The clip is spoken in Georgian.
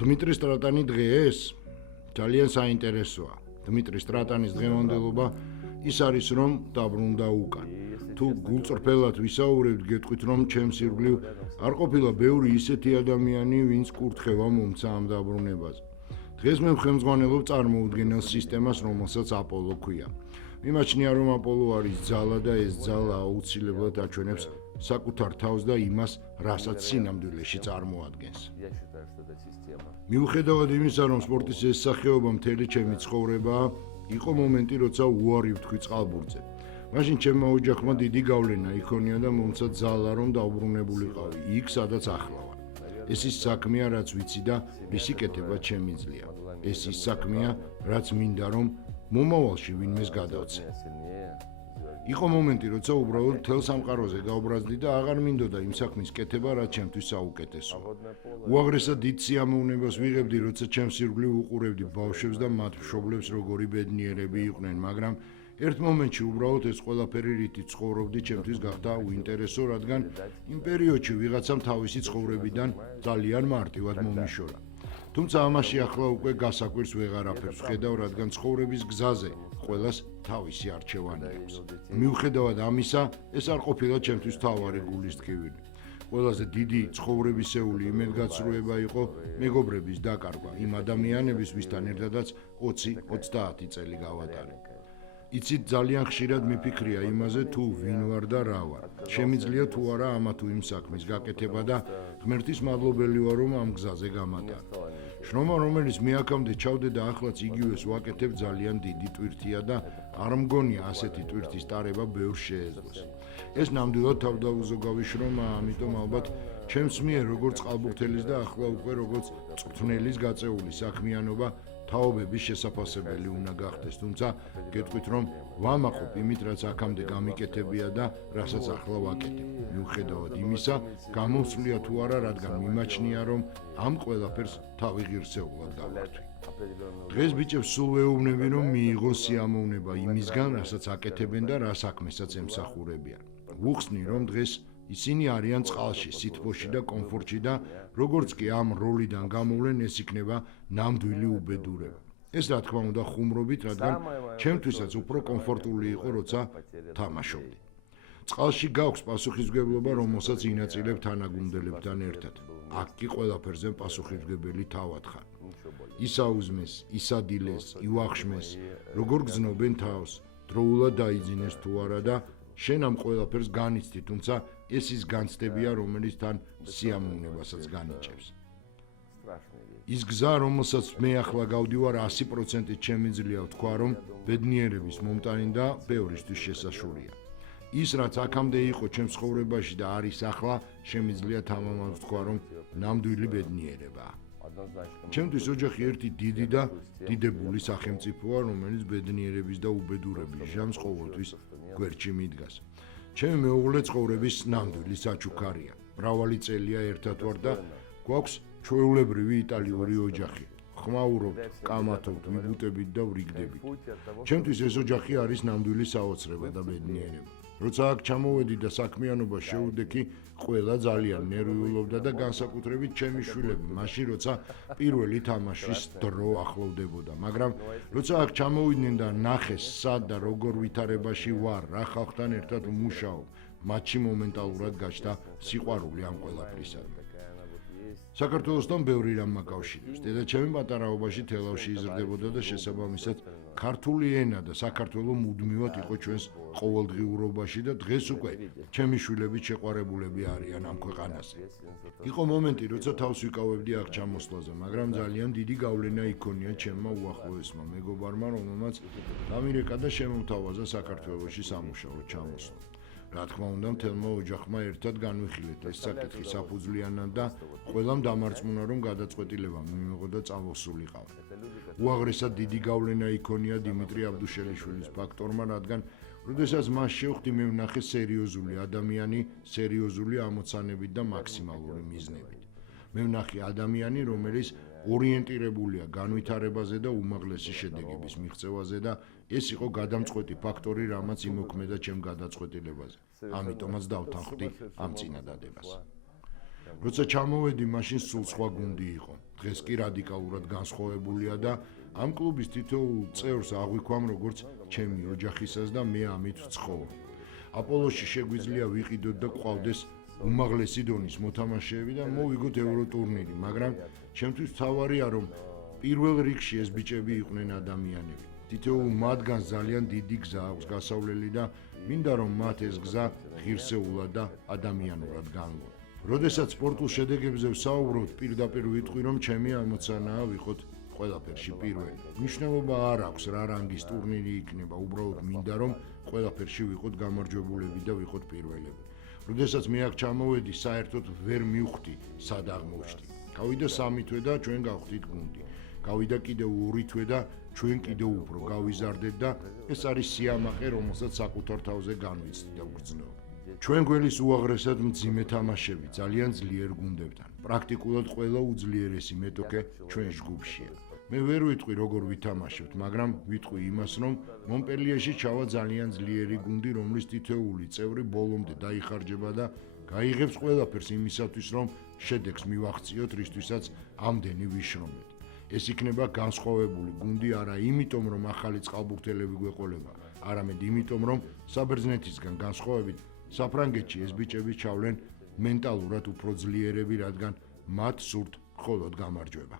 დმიტრი სტრატანი დღეს ძალიან საინტერესოა. დმიტრი სტრატანის დღევანდელობა ის არის, რომ დაბრუნდა უკან. თუ გულწრფელად ვისაუბრებთ, გეტყვით, რომ ჩემს ირგვლივ არ ყოფილა ბევრი ისეთი ადამიანი, ვინც კურთხევა მომცა ამ დაბრუნებაზე. დღეს მე ხელმძღვანელობ წარმოუდგენელ სისტემას, რომელსაც აპოლო ქვია. მიმაჩნია, რომ აპოლო არის ძალა და ეს ძალა აუცილებლად აჩვენებს საკუთარ თავს და იმას, რასაც სინამდვილეში წარმოადგენს. მიუხედავად იმისა, რომ სპორტის ეს სახეობა მთელი ჩემი ცხოვრება იყო მომენტი, როცა უარი ვთქვი წყალბურთზე. მაშინ ჩემმა ოჯახმა დიდი გავლენა იქონია და მომცა ძალა, რომ დაუბრუნებულიყავი იქ, სადაც ახლა ვარ. ეს ის საქმეა, რაც ვიცი და რისი კეთება შემიძლია. ეს ის საქმეა, რაც მინდა, რომ მომავალში ვინმეს გადავცე. იყო მომენტი, როცა უბრალოდ მთელ სამყაროზე გავბრაზდი და აღარ მინდოდა იმ საქმის კეთება, რაც ჩემთვის საუკეთესოა. უაღრესად დიდ სიამოვნებას ვიღებდი, როცა ჩემს ირგვლივ უყურებდი ბავშვებს და მათ მშობლებს, როგორი ბედნიერები იყვნენ, მაგრამ ერთ მომენტში უბრალოდ ეს ყველაფერი რითიც ცხოვრობდი, ჩემთვის გახდა უინტერესო, რადგან იმ პერიოდში ვიღაცამ თავისი ცხოვრებიდან ძალიან მარტივად მომიშორა. თუმცა ამაში ახლა უკვე გასაკვირს ვეღარაფერს ვხედავ, რადგან ცხოვრების გზაზე ყველას თავისი არჩევანი აქვს. მიუხედავად ამისა, ეს არ ყოფილა ჩემთვის თავარი გულის ტკივილი. ყველაზე დიდი ცხოვრებისეული იმედგაცრუება იყო მეგობრების დაკარგვა, იმ ადამიანების, ვისთან ერთადაც 20-30 წელი გავატარე. იცით, ძალიან ხშირად მიფიქრია იმაზე, თუ ვინ ვარ და რა ვარ. შემიძლია თუ არა ამა თუ იმ საქმის გაკეთება და ღმერთის მადლობელი ვარ, რომ ამ გზაზე გამატარე. შრომა, რომელიც მე აქამდე ჩავდე და ახლაც იგივეს ვაკეთებ, ძალიან დიდი ტვირთია და არ მგონია ასეთი ტვირთის ტარება ბევრს შეეძლოს. ეს ნამდვილად თავდაუზოგავი შრომაა, ამიტომ ალბათ ჩემს მიერ როგორც წყალბურთელის და ახლა უკვე როგორც წვრთნელის გაწეული საქმიანობა თაობების შესაფასებელი უნდა გახდეს, თუმცა გეტყვით, რომ ვამაყობ იმით, რაც აქამდე გამიკეთებია და რასაც ახლა ვაკეთებ. მიუხედავად იმისა, გამომცვლია თუ არა, რადგან მიმაჩნია, რომ ამ ყველაფერს თავი ღირსეულად გავართვი. დღეს ბიჭებს სულ ვეუბნები, რომ მიიღონ სიამოვნება იმისგან, რასაც აკეთებენ და რა საქმესაც ემსახურებიან. ვუხსნი, რომ დღეს ისინი არიან წყალში, სითბოში და კომფორტში და როგორც კი ამ როლიდან გამოვლენ, ეს იქნება ნამდვილი უბედურება. ეს რა თქმა უნდა ხუმრობით, რადგან ჩემთვისაც უფრო კომფორტული იყო, როცა თამაშობდი. წყალში გაქვს პასუხისმგებლობა, რომელსაც ინაწილებ თანაგუნდელებთან ერთად. აქ კი ყველაფერზე პასუხისმგებელი თავად ხარ. ისაუზმეს, ისადილეს, ივახშმეს, როგორ გზნობენ თავს, დროულად დაიძინეს თუ არა და შენ ამ ყველაფერს განიცდი, თუმცა ეს ის განცდებია, რომელიც თან სიამოვნებასაც განიჭებს. ის გზა, რომელსაც მე ახლა გავდივარ, 100%-ით შემიძლია ვთქვა, რომ ბედნიერების მომტანი და ბევრისთვის შესაშურია. ის, რაც აქამდე იყო ჩემს ცხოვრებაში და არის ახლა, შემიძლია თამამად ვთქვა, რომ ნამდვილი ბედნიერებაა. ჩემთვის ოჯახი ერთი დიდი და დიდებული სახელმწიფოა, რომელიც ბედნიერების და უბედურების ჟამს ყოველთვის გვერდში მიდგას. ჩემი მეუღლე ცხოვრების ნამდვილი საჩუქარია. მრავალი წელია ერთად ვარ და გვაქვს ჩვეულებრივი იტალიური ოჯახი. ხმაურობთ, კამათობთ, ვიბუტებით და ვრიგდებით. ჩემთვის ეს ოჯახი არის ნამდვილი საოცრება და ბედნიერება. როცა აქ ჩამოვედი და საქმიანობა შევუდექი, ყველა ძალიან ნერვიულობდა და განსაკუთრებით ჩემი შვილები, მაშინ როცა პირველი თამაშის დრო ახლოვდებოდა, მაგრამ როცა აქ ჩამოვიდნენ და ნახეს სად და როგორ ვითარებაში ვარ, რა ხალხთან ერთად ვმუშაობ, მათში მომენტალურად გაჩნდა სიყვარული ამ ყველაფრისადმი. საქართველოსთან ბევრი რამ მაკავშირებს. დედაჩემი პატარაობაში თელავში იზრდებოდა და შესაბამისად ქართული ენა და საქართველო მუდმივად იყო ჩვენს ყოველდღიურობაში და დღეს უკვე ჩემი შვილები შეყვარებულები არიან ამ ქვეყანაზე. იყო მომენტი, როცა თავს ვიკავებდი აქ ჩამოსვლაზე, მაგრამ ძალიან დიდი გავლენა იქონია ჩემმა უახლოესმა მეგობარმა, რომელმაც დამირეკა და შემომთავაზა საქართველოში სამუშაოდ ჩამოსვლა. რა თქმა უნდა, მთელმა ოჯახმა ერთად განვიხილეთ ეს საკითხი საფუძვლიანად და ყველამ დამარწმუნა, რომ გადაწყვეტილება მიიღო და წამოსულიყავ. უაღრესად დიდი გავლენა იქონია დიმიტრი აბდუშელიშვილის ფაქტორმა, რადგან როდესაც მას შევხვდი, მე ვნახე სერიოზული ადამიანი, სერიოზული ამოცანებით და მაქსიმალური მიზნებით. მე ვნახე ადამიანი, რომელიც ორიენტირებულია განვითარებაზე და უმაღლესი შედეგების მიღწევაზე და ეს იყო გადამწყვეტი ფაქტორი, რამაც იმოქმედა ჩემ გადაწყვეტილებაზე. ამიტომაც დავთანხმდი ამ წინადადებას. როცა ჩამოვედი, მაშინ სულ სხვა გუნდი იყო. დღეს კი რადიკალურად განსხვავებულია და ამ კლუბის თითოეულ წევრს აღვიქვამ როგორც ჩემი ოჯახისას და მე ამით ვცხოვარ. აპოლოში შეგვიძლია ვიყიდოთ და გვყავდეს უმაღლესი დონის მოთამაშეები და მოვიგოთ ევროტურნირი, მაგრამ ჩემთვის მთავარია რომ პირველ რიგში ეს ბიჭები იყვნენ ადამიანები. თითოეულ მათგანს ძალიან დიდი გზა აქვს გასავლელი და მინდა რომ მათ ეს გზა ღირსეულად და ადამიანურად განვლო. როდესაც სპორტულ შედეგებზე ვსაუბრობთ, პირდაპირ ვიტყვი რომ ჩემი ამოცანაა ვიყოთ ყველაფერში პირველი. მნიშვნელობა არ აქვს რა რანგის ტურნირი იქნება, უბრალოდ მინდა რომ ყველაფერში ვიყოთ გამარჯვებულები და ვიყოთ პირველები. როდესაც მე აქ ჩამოვედი, საერთოდ ვერ მივხვდი სად აღმოჩნდი. გავიდა 3 თვე და ჩვენ გავხდით გუნდი. გავიდა კიდევ 2 თვე და ჩვენ კიდევ უფრო გავიზარდეთ და ეს არის სიამაყე, რომელსაც საკუთარ თავზე განვიცდი და ვგრძნობ. ჩვენ გველის უაღრესად მძიმე თამაშები, ძალიან ძლიერ გუნდებთან. პრაქტიკულად ყველა უძლიერესი მეტოქე ჩვენ ჯგუფშია. მე ვერ ვიტყვი როგორ ვითამაშებთ, მაგრამ ვიტყვი იმას, რომ მონპელიეში ჩავა ძალიან ძლიერი გუნდი, რომლის თითოეული წევრი ბოლომდე დაიხარჯება და გაიღებს ყველაფერს იმისათვის, რომ შედეგს მივახციოთ, რისთვისაც ამდენი ვიშრომეთ. ეს იქნება განსხვავებული გუნდი არა იმიტომ, რომ ახალი წყალბურთელები გვეყოლება, არამედ იმიტომ, რომ საბერძნეთისგან განსხვავებით საფრანგეთში ეს ბიჭები ჩავლენ მენტალურად უფრო ძლიერები, რადგან მათ სურთ მხოლოდ გამარჯვება.